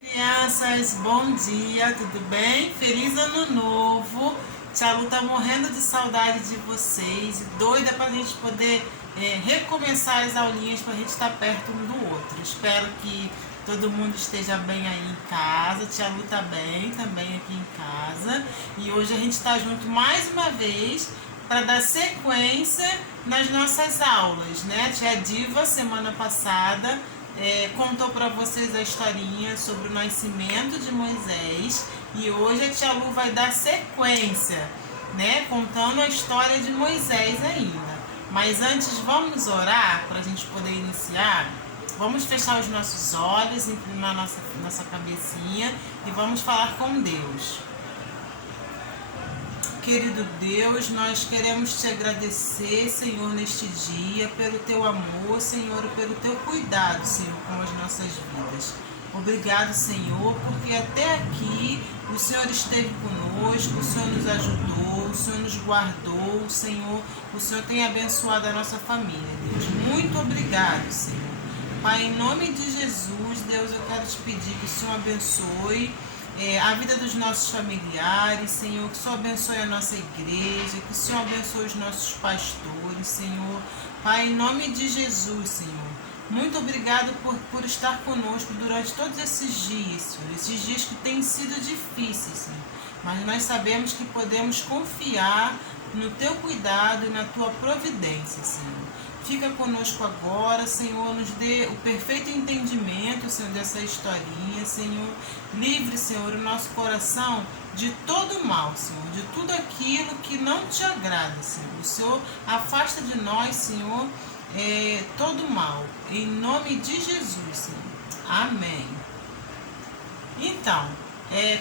Crianças, bom dia, tudo bem? Feliz ano novo! Tia Lu tá morrendo de saudade de vocês e doida pra gente poder recomeçar as aulinhas pra gente estar perto um do outro. Espero que todo mundo esteja bem aí em casa. Tia Lu tá bem também aqui em casa e hoje a gente tá junto mais uma vez para dar sequência nas nossas aulas, né? Tia Diva, semana passada, contou para vocês a historinha sobre o nascimento de Moisés e hoje a tia Lu vai dar sequência, né? Contando a história de Moisés ainda. Mas antes vamos orar para a gente poder iniciar. Vamos fechar os nossos olhos, inclinar nossa cabecinha e vamos falar com Deus. Querido Deus, nós queremos te agradecer, Senhor, neste dia, pelo teu amor, Senhor, e pelo teu cuidado, Senhor, com as nossas vidas. Obrigado, Senhor, porque até aqui o Senhor esteve conosco, o Senhor nos ajudou, o Senhor nos guardou, Senhor, o Senhor tem abençoado a nossa família, Deus. Muito obrigado, Senhor. Pai, em nome de Jesus, Deus, eu quero te pedir que o Senhor abençoe a vida dos nossos familiares, Senhor, que o Senhor abençoe a nossa igreja, que o Senhor abençoe os nossos pastores, Senhor. Pai, em nome de Jesus, Senhor, muito obrigado por estar conosco durante todos esses dias, Senhor, esses dias que têm sido difíceis, Senhor, mas nós sabemos que podemos confiar no teu cuidado e na tua providência, Senhor. Fica conosco agora, Senhor, nos dê o perfeito entendimento, Senhor, dessa historinha, Senhor. Livre, Senhor, o nosso coração de todo mal, Senhor, de tudo aquilo que não te agrada, Senhor. O Senhor afasta de nós, Senhor, todo mal. Em nome de Jesus, Senhor. Amém. Então,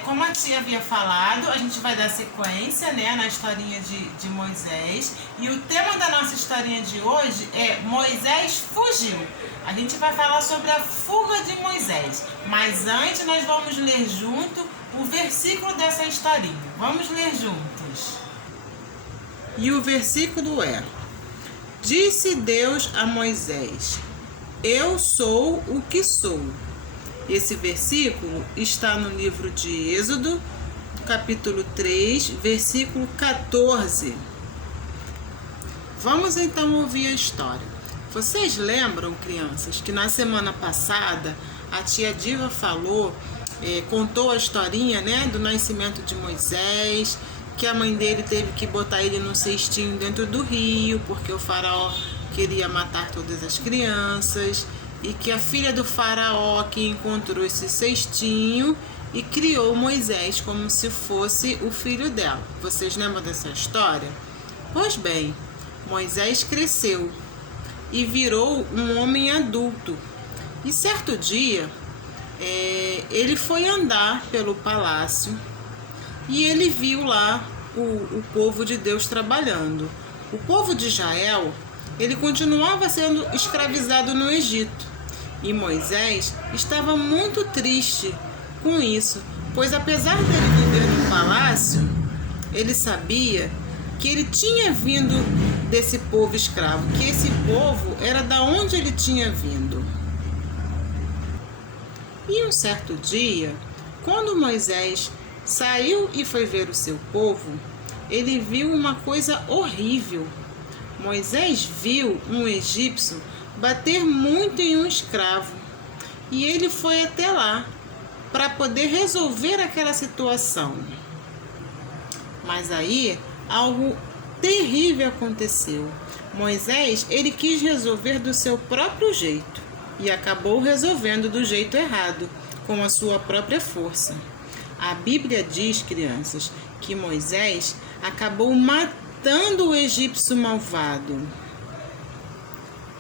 como a tia havia falado, a gente vai dar sequência, né, na historinha de Moisés. E o tema da nossa historinha de hoje é Moisés fugiu. A gente vai falar sobre a fuga de Moisés. Mas antes nós vamos ler junto o versículo dessa historinha. Vamos ler juntos. E o versículo é: Disse Deus a Moisés: Eu sou o que sou. Esse versículo está no livro de Êxodo, capítulo 3, versículo 14. Vamos então ouvir a história. Vocês lembram, crianças, que na semana passada a tia Diva contou a historinha, né, do nascimento de Moisés, que a mãe dele teve que botar ele num cestinho dentro do rio, porque o faraó queria matar todas as crianças, e que a filha do faraó que encontrou esse cestinho e criou Moisés como se fosse o filho dela. Vocês lembram dessa história? Pois bem, Moisés cresceu e virou um homem adulto. E certo dia, ele foi andar pelo palácio e ele viu lá o povo de Deus trabalhando. O povo de Israel, ele continuava sendo escravizado no Egito. E Moisés estava muito triste com isso, pois apesar dele viver no palácio, ele sabia que ele tinha vindo desse povo escravo, que esse povo era da onde ele tinha vindo. E um certo dia, quando Moisés saiu e foi ver o seu povo, ele viu uma coisa horrível. Moisés viu um egípcio bater muito em um escravo e ele foi até lá para poder resolver aquela situação. Mas aí algo terrível aconteceu. Moisés, ele quis resolver do seu próprio jeito e acabou resolvendo do jeito errado, com a sua própria força. A Bíblia diz, crianças, que Moisés acabou matando o egípcio malvado.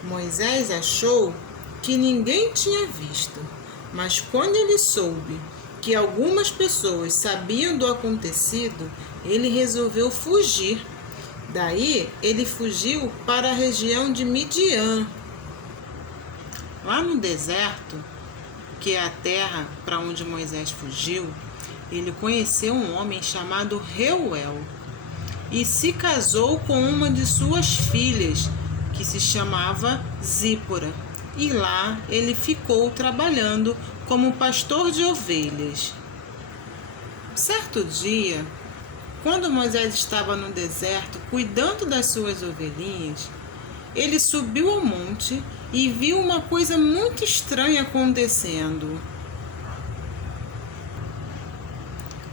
Moisés achou que ninguém tinha visto, mas quando ele soube que algumas pessoas sabiam do acontecido, ele resolveu fugir. Daí ele fugiu para a região de Midian. Lá no deserto, que é a terra para onde Moisés fugiu, ele conheceu um homem chamado Reuel e se casou com uma de suas filhas, que se chamava Zípora. E lá ele ficou trabalhando como pastor de ovelhas. Certo dia, quando Moisés estava no deserto cuidando das suas ovelhinhas, ele subiu ao monte e viu uma coisa muito estranha acontecendo.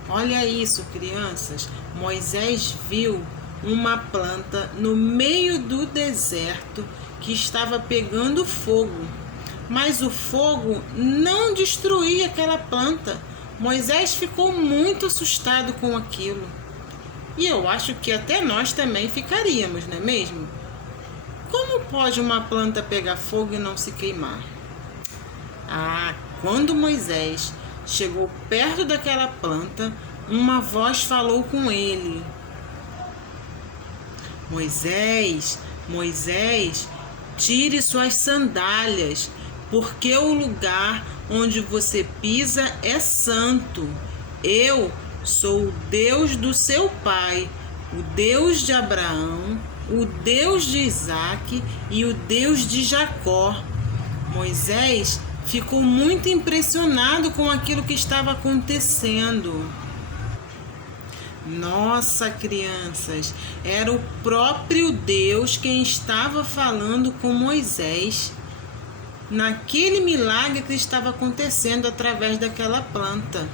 Olha isso, crianças. Moisés viu uma planta no meio do deserto que estava pegando fogo. Mas o fogo não destruía aquela planta. Moisés ficou muito assustado com aquilo. E eu acho que até nós também ficaríamos, não é mesmo? Como pode uma planta pegar fogo e não se queimar? Quando Moisés chegou perto daquela planta, uma voz falou com ele. Moisés, Moisés, tire suas sandálias, porque o lugar onde você pisa é santo. Eu sou o Deus do seu pai, o Deus de Abraão, o Deus de Isaque e o Deus de Jacó. Moisés ficou muito impressionado com aquilo que estava acontecendo. Nossa, crianças, era o próprio Deus quem estava falando com Moisés naquele milagre que estava acontecendo através daquela planta.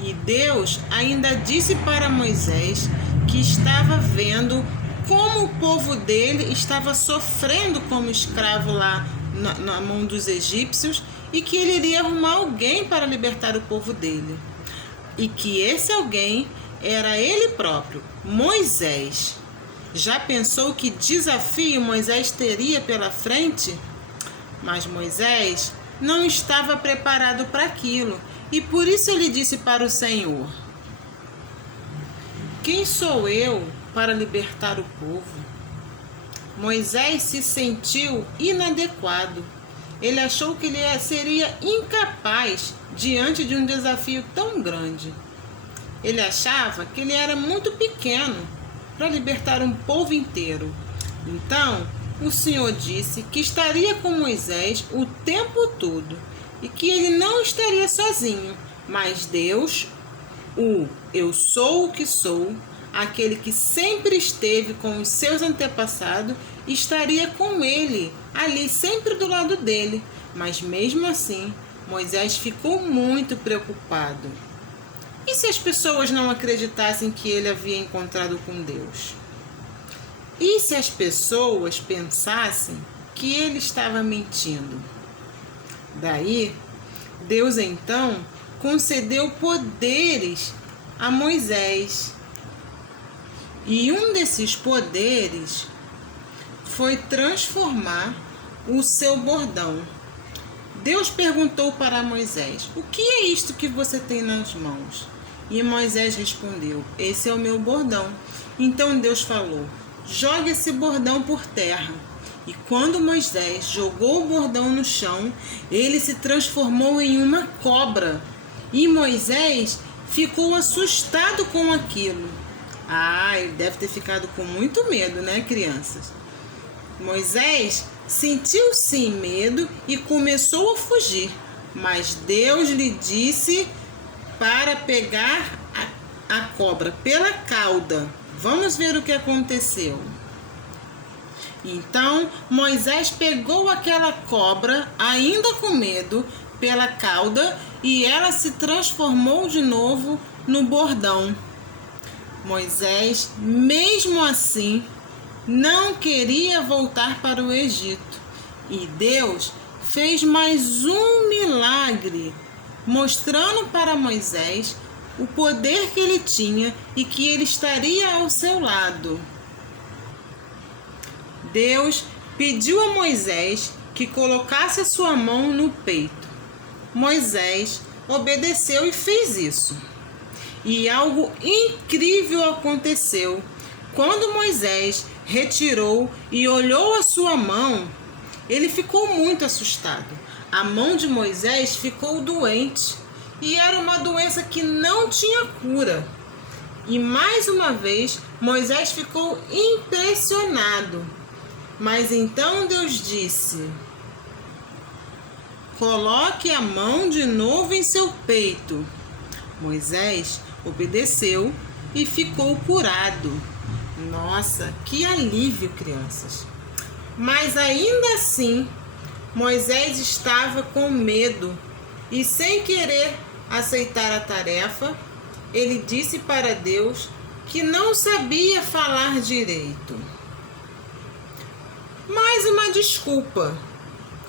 E Deus ainda disse para Moisés que estava vendo como o povo dele estava sofrendo como escravo lá na mão dos egípcios e que ele iria arrumar alguém para libertar o povo dele. E que esse alguém era ele próprio, Moisés. Já pensou que desafio Moisés teria pela frente? Mas Moisés não estava preparado para aquilo e por isso ele disse para o Senhor: quem sou eu para libertar o povo? Moisés se sentiu inadequado. Ele achou que ele seria incapaz diante de um desafio tão grande. Ele achava que ele era muito pequeno para libertar um povo inteiro. Então, o Senhor disse que estaria com Moisés o tempo todo e que ele não estaria sozinho, mas Deus, eu sou o que sou, aquele que sempre esteve com os seus antepassados, estaria com ele, ali sempre do lado dele. Mas mesmo assim, Moisés ficou muito preocupado. E se as pessoas não acreditassem que ele havia encontrado com Deus? E se as pessoas pensassem que ele estava mentindo? Daí, Deus então concedeu poderes a Moisés. E um desses poderes foi transformar o seu bordão. Deus perguntou para Moisés: o que é isto que você tem nas mãos? E Moisés respondeu: esse é o meu bordão. Então Deus falou: jogue esse bordão por terra. E quando Moisés jogou o bordão no chão, ele se transformou em uma cobra. E Moisés ficou assustado com aquilo. Ele deve ter ficado com muito medo, né, crianças? Moisés sentiu sim medo e começou a fugir. Mas Deus lhe disse para pegar a cobra pela cauda. Vamos ver o que aconteceu. Então Moisés pegou aquela cobra, ainda com medo, pela cauda e ela se transformou de novo no bordão. Moisés, mesmo assim, não queria voltar para o Egito. E Deus fez mais um milagre, mostrando para Moisés o poder que ele tinha e que ele estaria ao seu lado. Deus pediu a Moisés que colocasse a sua mão no peito. Moisés obedeceu e fez isso. E algo incrível aconteceu. Quando Moisés retirou e olhou a sua mão, ele ficou muito assustado. A mão de Moisés ficou doente e era uma doença que não tinha cura. E mais uma vez, Moisés ficou impressionado. Mas então Deus disse: coloque a mão de novo em seu peito. Moisés obedeceu e ficou curado. Nossa, que alívio, crianças! Mas ainda assim, Moisés estava com medo e, sem querer aceitar a tarefa, ele disse para Deus que não sabia falar direito. Mais uma desculpa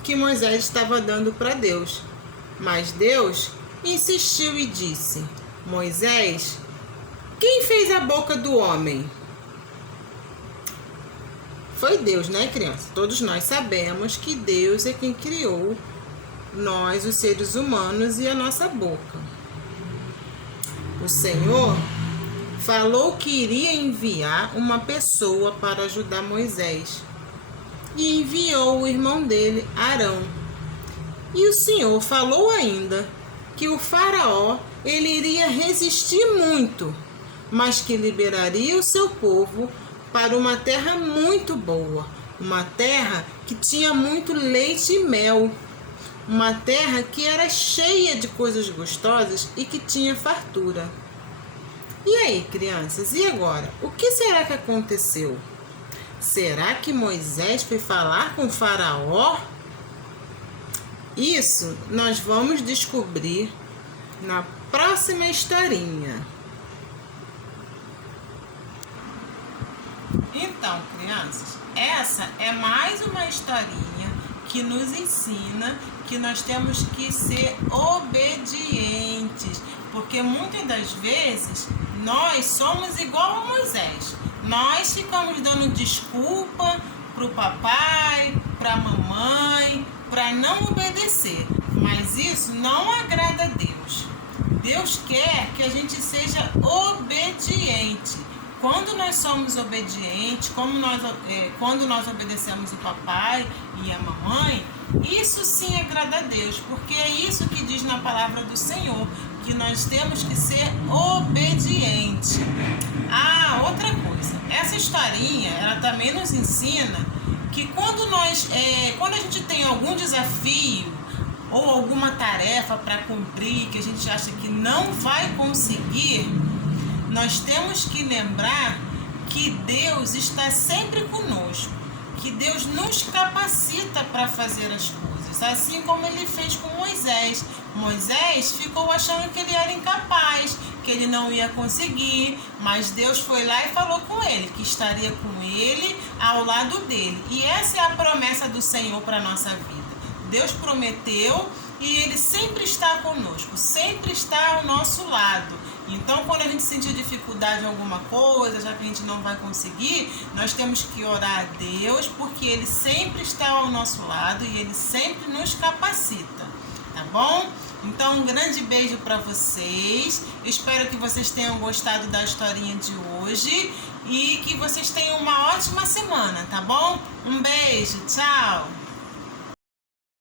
que Moisés estava dando para Deus. Mas Deus insistiu e disse: Moisés, quem fez a boca do homem? Foi Deus, né, criança? Todos nós sabemos que Deus é quem criou nós, os seres humanos, e a nossa boca. O Senhor falou que iria enviar uma pessoa para ajudar Moisés e enviou o irmão dele, Arão. E o Senhor falou ainda que o faraó ele iria resistir muito, mas que liberaria o seu povo para uma terra muito boa, uma terra que tinha muito leite e mel, uma terra que era cheia de coisas gostosas e que tinha fartura. E aí, crianças, e agora? O que será que aconteceu? Será que Moisés foi falar com o faraó? Isso nós vamos descobrir na próxima historinha. Então, crianças, essa é mais uma historinha que nos ensina que nós temos que ser obedientes, porque muitas das vezes nós somos igual a Moisés. Nós ficamos dando desculpa para o papai, para a mamãe, para não obedecer, mas isso não agrada a Deus. Deus quer que a gente seja obediente. Quando nós somos obedientes, quando nós obedecemos o papai e a mamãe, isso sim agrada a Deus, porque é isso que diz na palavra do Senhor, que nós temos que ser obedientes. Ah, outra coisa, essa historinha, ela também nos ensina que quando a gente tem algum desafio ou alguma tarefa para cumprir que a gente acha que não vai conseguir, nós temos que lembrar que Deus está sempre conosco, que Deus nos capacita para fazer as coisas, assim como ele fez com Moisés. Moisés ficou achando que ele era incapaz, que ele não ia conseguir, mas Deus foi lá e falou com ele, que estaria com ele, ao lado dele. E essa é a promessa do Senhor para a nossa vida. Deus prometeu e ele sempre está conosco, sempre está ao nosso lado. Então, quando a gente sentir dificuldade em alguma coisa, já que a gente não vai conseguir, nós temos que orar a Deus, porque ele sempre está ao nosso lado e ele sempre nos capacita, tá bom? Então, um grande beijo para vocês. Espero que vocês tenham gostado da historinha de hoje e que vocês tenham uma ótima semana, tá bom? Um beijo, tchau!